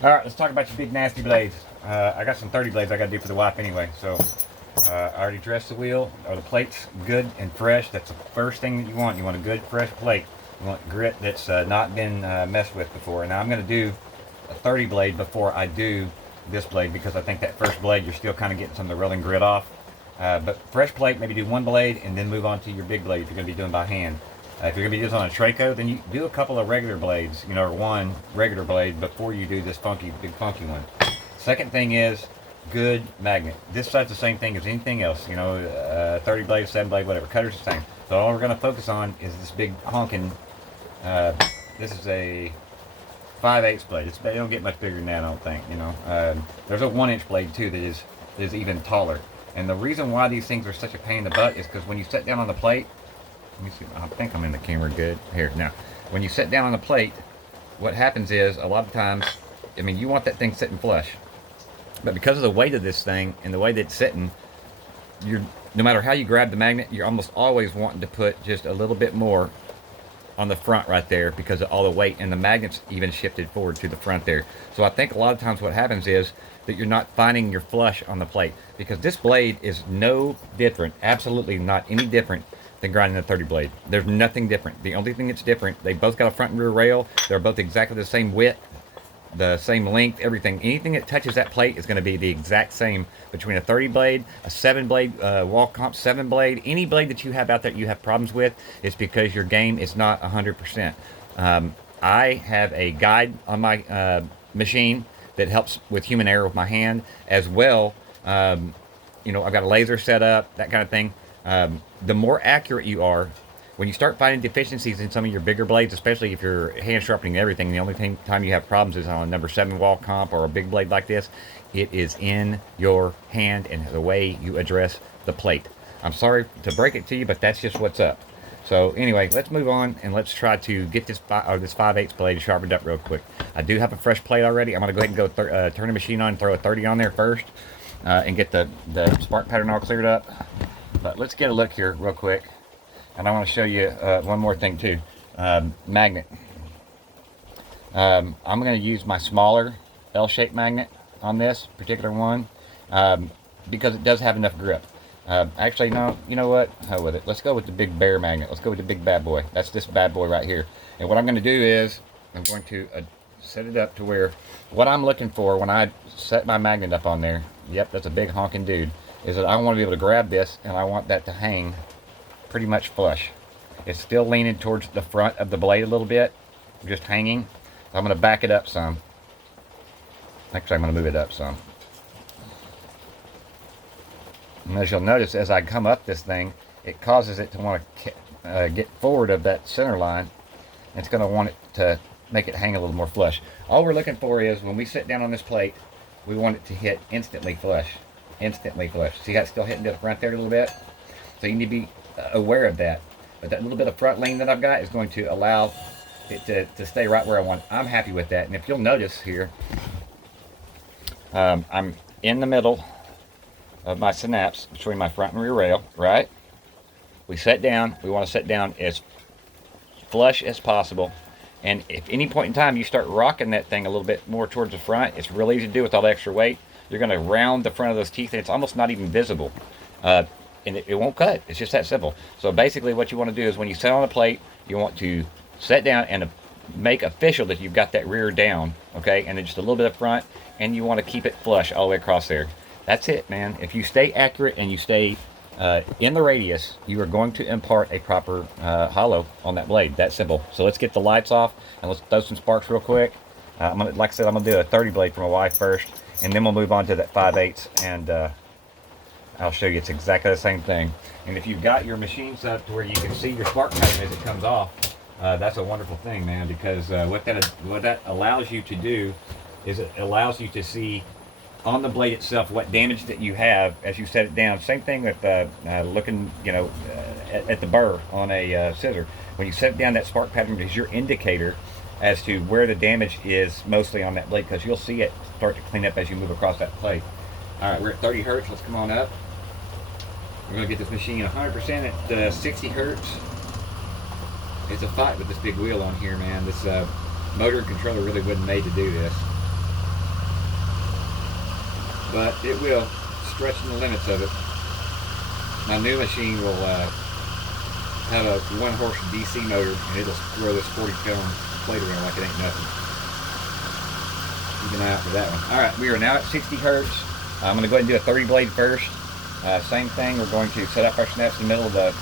All right, let's talk about your big nasty blades. I got some 30 blades I got to do for the wife anyway. So I already dressed the wheel or the plates good and fresh. That's the first thing that you want. You want a good fresh plate. You want grit that's not been messed with before. And now I'm going to do a 30 blade before I do this blade because I think that first blade you're still kind of getting some of the rolling grit off. But fresh plate, maybe do one blade and then move on to your big blade if you're going to be doing by hand. If you're going to be using on a Traco, then you do a couple of regular blades, or one regular blade before you do this funky, big funky one. Second thing is good magnet. This side's the same thing as anything else, 30 blade, 7 blade, whatever. Cutter's the same. So all we're going to focus on is this big honking, this is a 5/8 blade. They don't get much bigger than that, I don't think, There's a 1-inch blade too that is even taller. And the reason why these things are such a pain in the butt is because when you sit down on the plate, let me see, I think I'm in the camera good. Here, now, when you sit down on the plate, what happens is, a lot of times, you want that thing sitting flush. But because of the weight of this thing and the way that it's sitting, no matter how you grab the magnet, you're almost always wanting to put just a little bit more on the front right there because of all the weight, and the magnet's even shifted forward to the front there. So I think a lot of times what happens is that you're not finding your flush on the plate, because this blade is no different, absolutely not any different than grinding a 30 blade. There's nothing different. The only thing that's different, they both got a front and rear rail. They're both exactly the same width, the same length, everything. Anything that touches that plate is going to be the exact same between a 30 blade, a 7 blade, wall comp 7 blade. Any blade that you have out there that you have problems with is because your game is not 100%. I have a guide on my machine that helps with human error with my hand as well. I've got a laser set up, that kind of thing. The more accurate you are, when you start finding deficiencies in some of your bigger blades, especially if you're hand sharpening everything, the only time you have problems is on a number 7 wall comp or a big blade like this. It is in your hand and the way you address the plate. I'm sorry to break it to you, but that's just what's up. So anyway, let's move on and let's try to get this 5/8 blade sharpened up real quick. I do have a fresh plate already. I'm going to go ahead and go turn the machine on and throw a 30 on there first and get the spark pattern all cleared up. But let's get a look here real quick. And I want to show you one more thing too. Magnet. I'm going to use my smaller L-shaped magnet on this particular one because it does have enough grip. Actually, no, you know what? Hell with it. Let's go with the big bear magnet. Let's go with the big bad boy. That's this bad boy right here. And what I'm going to do is I'm going to set it up to where what I'm looking for when I set my magnet up on there, yep, that's a big honking dude, is that I want to be able to grab this and I want that to hang pretty much flush. It's still leaning towards the front of the blade a little bit, just hanging. So I'm going to back it up some. Actually, I'm going to move it up some. And as you'll notice, as I come up this thing, it causes it to want to get forward of that center line. And it's going to want it to make it hang a little more flush. All we're looking for is when we sit down on this plate, we want it to hit instantly flush. Instantly flush. See how it's still hitting to the front there a little bit? So you need to be aware of that. But that little bit of front lean that I've got is going to allow it to stay right where I want. I'm happy with that. And if you'll notice here, I'm in the middle of my synapse between my front and rear rail, right? We set down. We want to set down as flush as possible. And if any point in time you start rocking that thing a little bit more towards the front, it's real easy to do with all the extra weight. You're going to round the front of those teeth and it's almost not even visible. And it won't cut. It's just that simple. So basically what you want to do is when you sit on a plate, you want to set down and make official that you've got that rear down, okay? And then just a little bit up front, and you want to keep it flush all the way across there. That's it, man. If you stay accurate and you stay in the radius, you are going to impart a proper hollow on that blade. That simple. So let's get the lights off and let's throw some sparks real quick. Like I said, I'm going to do a 30 blade for my wife first, and then we'll move on to that 5/8, and I'll show you it's exactly the same thing. And if you've got your machine set up to where you can see your spark pattern as it comes off, that's a wonderful thing, man, because what that allows you to do is it allows you to see on the blade itself what damage that you have as you set it down. Same thing with looking, at the burr on a scissor. When you set down, that spark pattern is your indicator as to where the damage is mostly on that blade, because you'll see it start to clean up as you move across that plate. All right, we're at 30 hertz. Let's come on up. We're going to get this machine 100% at 60 hertz. It's a fight with this big wheel on here, man. This motor and controller really wasn't made to do this. but it will, stretching the limits of it. My new machine will have a 1-horse DC motor, and it'll roll this 40-pound plate around like it ain't nothing. Keep an eye out for that one. All right, we are now at 60 hertz. I'm going to go ahead and do a 30 blade first. Same thing, we're going to set up our snaps in the middle of the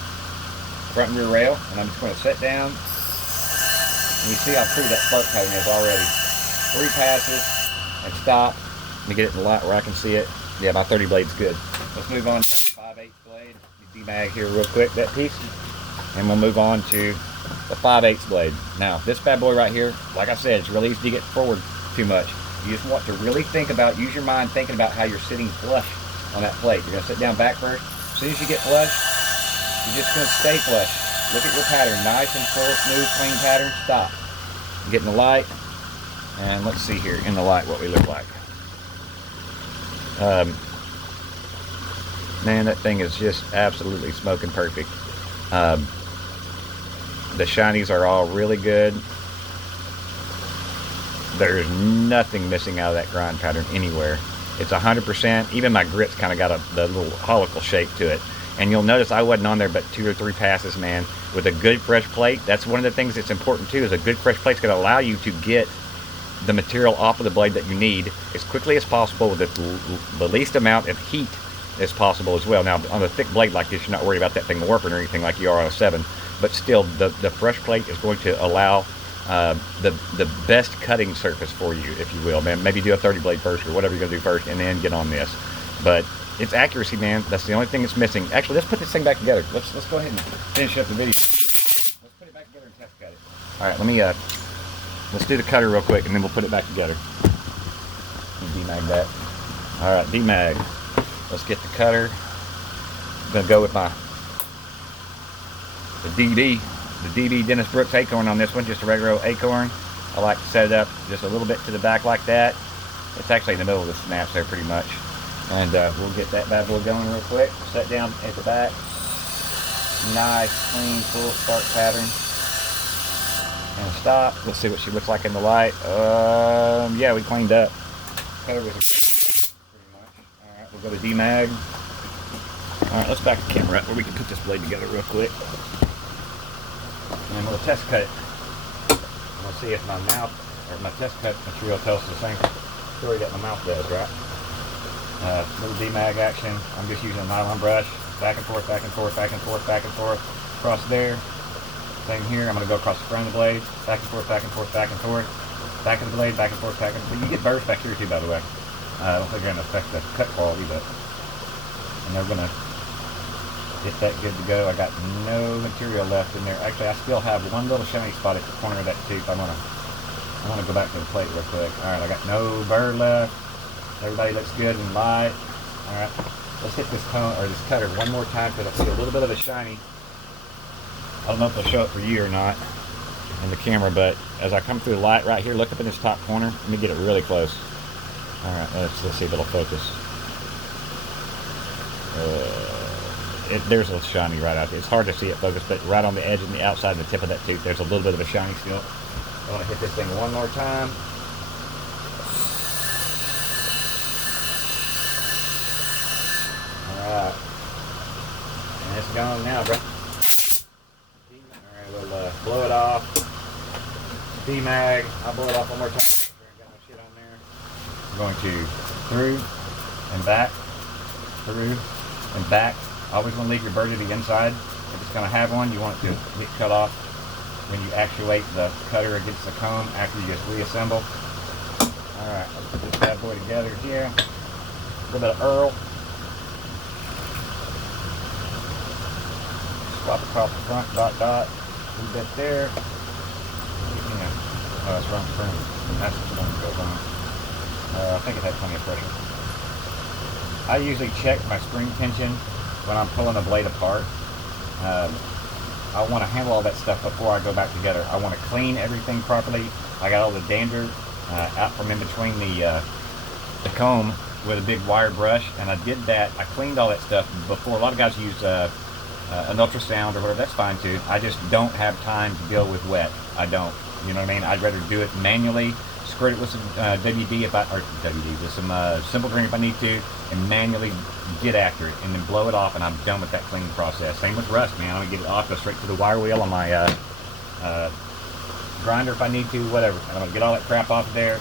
front and rear rail, and I'm just going to set down. And you see how pretty that spark pattern is already. 3 passes and stop. Let me get it in the light where I can see it. Yeah, my 30 blade's good. Let's move on to that 5/8 blade. Demag here real quick, that piece. And we'll move on to the 5/8 blade. Now, this bad boy right here, like I said, it's really easy to get forward too much. You just want to really think about, use your mind thinking about how you're sitting flush on that plate. You're going to sit down back first. As soon as you get flush, you're just going to stay flush. Look at your pattern. Nice and full, smooth, clean pattern. Stop. Get in the light. And let's see here in the light what we look like. Man, that thing is just absolutely smoking perfect. The shinies are all really good. There's nothing missing out of that grind pattern anywhere. It's 100%. Even my grit's kind of got the little helical shape to it. And you'll notice I wasn't on there but 2 or 3 passes, man. With a good fresh plate, that's one of the things that's important too, is a good fresh plate's going to allow you to get the material off of the blade that you need as quickly as possible with the least amount of heat as possible as well. Now, on a thick blade like this, you're not worried about that thing warping or anything like you are on a 7. But still, the fresh plate is going to allow the best cutting surface for you, if you will, man. Maybe do a 30 blade first or whatever you're going to do first, and then get on this. But it's accuracy, man. That's the only thing that's missing. Actually, let's put this thing back together. Let's go ahead and finish up the video. Let's put it back together and test cut it. All right, let me let's do the cutter real quick, and then we'll put it back together. Demag that. All right, demag. Let's get the cutter. I'm gonna go with the DB Dennis Brooks acorn on this one, just a regular old acorn. I like to set it up just a little bit to the back like that. It's actually in the middle of the snaps there pretty much. And we'll get that bad boy going real quick. Set down at the back. Nice, clean, full spark pattern. And stop. Let's see what she looks like in the light. Yeah, we cleaned up. Cutter was a great pretty much. Alright, we'll go to demag. Alright, let's back the camera up where we can put this blade together real quick. And we'll test cut it. We'll see if my mouth, or my test cut material tells us the same story that my mouth does, right? Little demag action. I'm just using a nylon brush. Back and forth, back and forth, back and forth, back and forth. Across there. Same here. I'm going to go across the front of the blade. Back and forth, back and forth, back and forth. Back of the blade, back and forth, back and forth. You get burrs back here too, by the way. I don't think they're going to affect the cut quality, but. And they're going to get that good to go. I got no material left in there. Actually, I still have one little shiny spot at the corner of that tooth. I want to go back to the plate real quick. All right, I got no burr left. Everybody looks good and light. All right, let's hit this cone or this cutter one more time because I see a little bit of a shiny. I don't know if it'll show it for you or not in the camera, but as I come through the light right here, look up in this top corner. Let me get it really close. All right, let's see if it'll focus. There's a shiny right out there. It's hard to see it focus, but right on the edge and the outside and the tip of that tooth, there's a little bit of a shiny still. I want to hit this thing one more time. Alright. And it's gone now, bro. Alright, we'll blow it off. Demag. I'll blow it off one more time. Make sure I got my shit on there. I'm going to through and back, through and back. Always want to leave your burr to the inside. If it's going to have one, you want it to get cut off when you actuate the cutter against the comb after you just reassemble. Alright, let's put this bad boy together here. A little bit of Earl. Swap across the front, dot, dot. A little bit there. Oh, that's wrong spring. That's what goes on. I think it had plenty of pressure. I usually check my spring tension when I'm pulling the blade apart. I want to handle all that stuff before I go back together. I want to clean everything properly. I got all the dander out from in between the comb with a big wire brush, and I did that. I cleaned all that stuff before. A lot of guys use an ultrasound or whatever. That's fine too. I just don't have time to deal with wet. I don't. You know what I mean? I'd rather do it manually squirt it with some WD if I, or WD, with some simple green if I need to, and manually get after it, and then blow it off, and I'm done with that cleaning process. Same with rust, man. I'm gonna get it off, go straight to the wire wheel on my grinder if I need to, whatever. I'm gonna get all that crap off of there.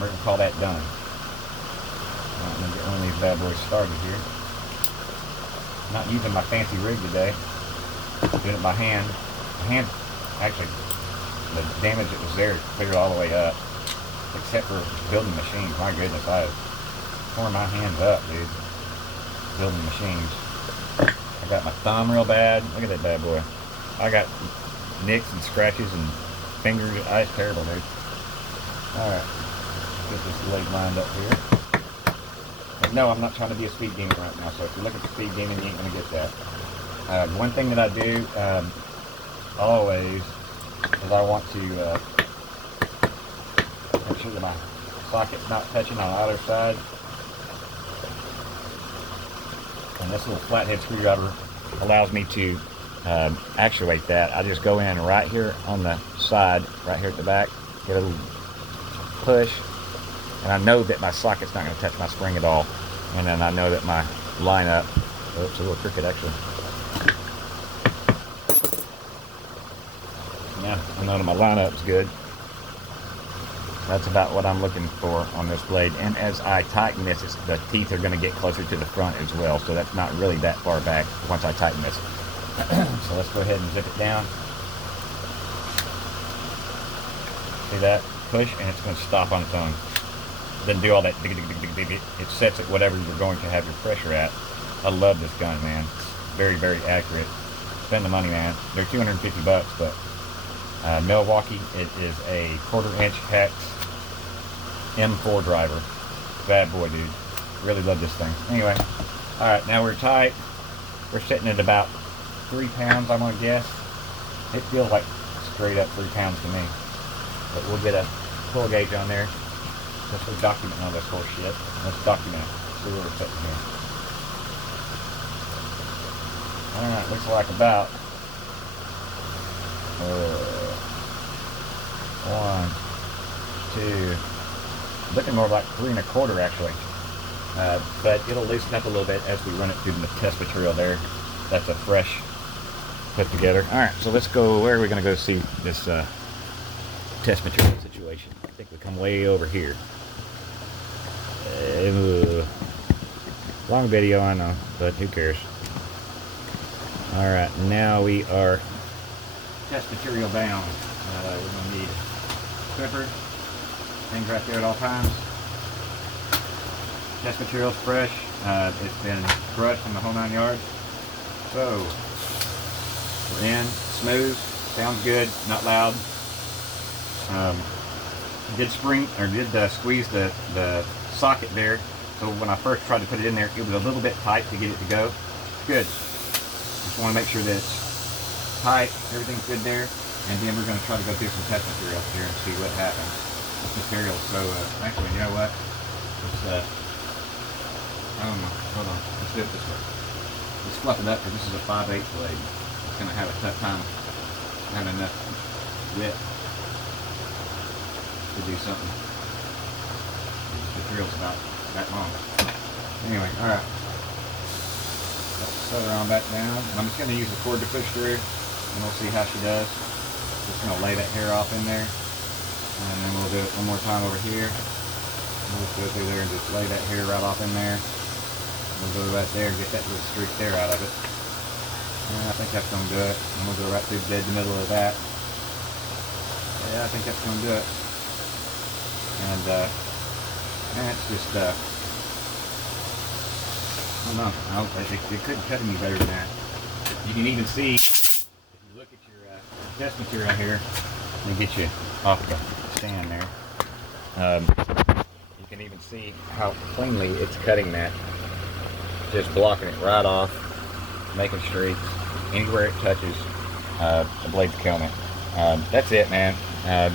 We're gonna call that done. I'm gonna get one of these bad boys started here. Not using my fancy rig today. Doing it by hand. My hand, actually, the damage that was there cleared all the way up, except for building machines. My goodness, I tore my hands up, dude. Building machines. I got my thumb real bad. Look at that bad boy. I got nicks and scratches and fingers. It's terrible, dude. Alright. Get this leg lined up here. But no, I'm not trying to be a speed demon right now, so if you look at the speed demon, you ain't going to get that. One thing that I do always is I want to make sure that my socket's not touching on either side. And this little flathead screwdriver allows me to actuate that. I just go in right here on the side, right here at the back, get a little push, and I know that my socket's not going to touch my spring at all. And then I know that my lineup, oops, a little crooked actually. Yeah, I know that my lineup's good. That's about what I'm looking for on this blade. And as I tighten this, the teeth are going to get closer to the front as well. So that's not really that far back once I tighten this. So let's go ahead and zip it down. See that? Push, and it's going to stop on its own. Doesn't do all that dig, dig, dig, dig, dig, dig. It sets at whatever you're going to have your pressure at. I love this gun, man. It's very, very accurate. Spend the money, man. They're $250, but Milwaukee, it is a 1/4 inch hex M4 driver. Bad boy, dude. Really love this thing. Anyway, all right, now we're tight. We're sitting at about 3 pounds, I'm gonna guess. It feels like straight up 3 pounds to me. But we'll get a pull gauge on there. Let's go document all this horse shit. Let's document it. See where we're sitting here. All right, looks like about 1, 2, looking more like 3 1/4 actually. But it'll loosen up a little bit as we run it through the test material there. That's a fresh put together. All right, so let's go. Where are we going to go see this test material situation? I think we come way over here. Long video, I know, but who cares? All right, now we are test material bound. We're going to need clipper, things right there at all times. Test material's fresh. It's been brushed in the whole 9 yards. So we're in, smooth, sounds good, not loud. Did spring or did squeeze the socket there. So when I first tried to put it in there, it was a little bit tight to get it to go. Good. Just want to make sure that it's tight, everything's good there, and then we're going to try to go through some test materials here and see what happens. This material, so actually, you know what? Let's I don't know. Hold on. Let's do it this way. Let's fluff it up because this is a 5/8 blade. It's going to have a tough time having enough width to do something. This material's about that long. Anyway, alright. Let's set her on back down. And I'm just going to use the cord to push through, and we'll see how she does. Just going to lay that hair off in there, and then we'll do it one more time over here. We'll just go through there and just lay that hair right off in there. We'll go right there and get that little streak there out of it. And I think that's going to do it. And we'll go right through dead in the middle of that. Yeah, I think that's going to do it. And it's just, I don't know. It couldn't cut any better than that. You can even see, if you look at your test material here, let me get you off the stand there. You can even see how cleanly it's cutting that. Just blocking it right off, making streaks. Anywhere it touches, the blade's killing it. That's it, man.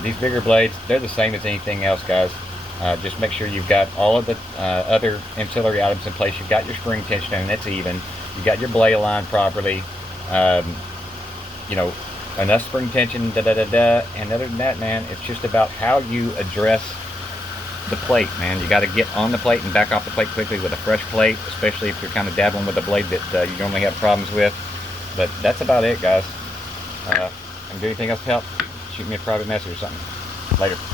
These bigger blades, they're the same as anything else, guys. Just make sure you've got all of the other ancillary items in place. You've got your spring tension and that's even. You've got your blade aligned properly. You know, enough spring tension, and other than that, man, it's just about how you address the plate, man. You got to get on the plate and back off the plate quickly with a fresh plate, especially if you're kind of dabbling with a blade that you normally have problems with. But that's about it, guys. And do anything else to help, shoot me a private message or something. Later.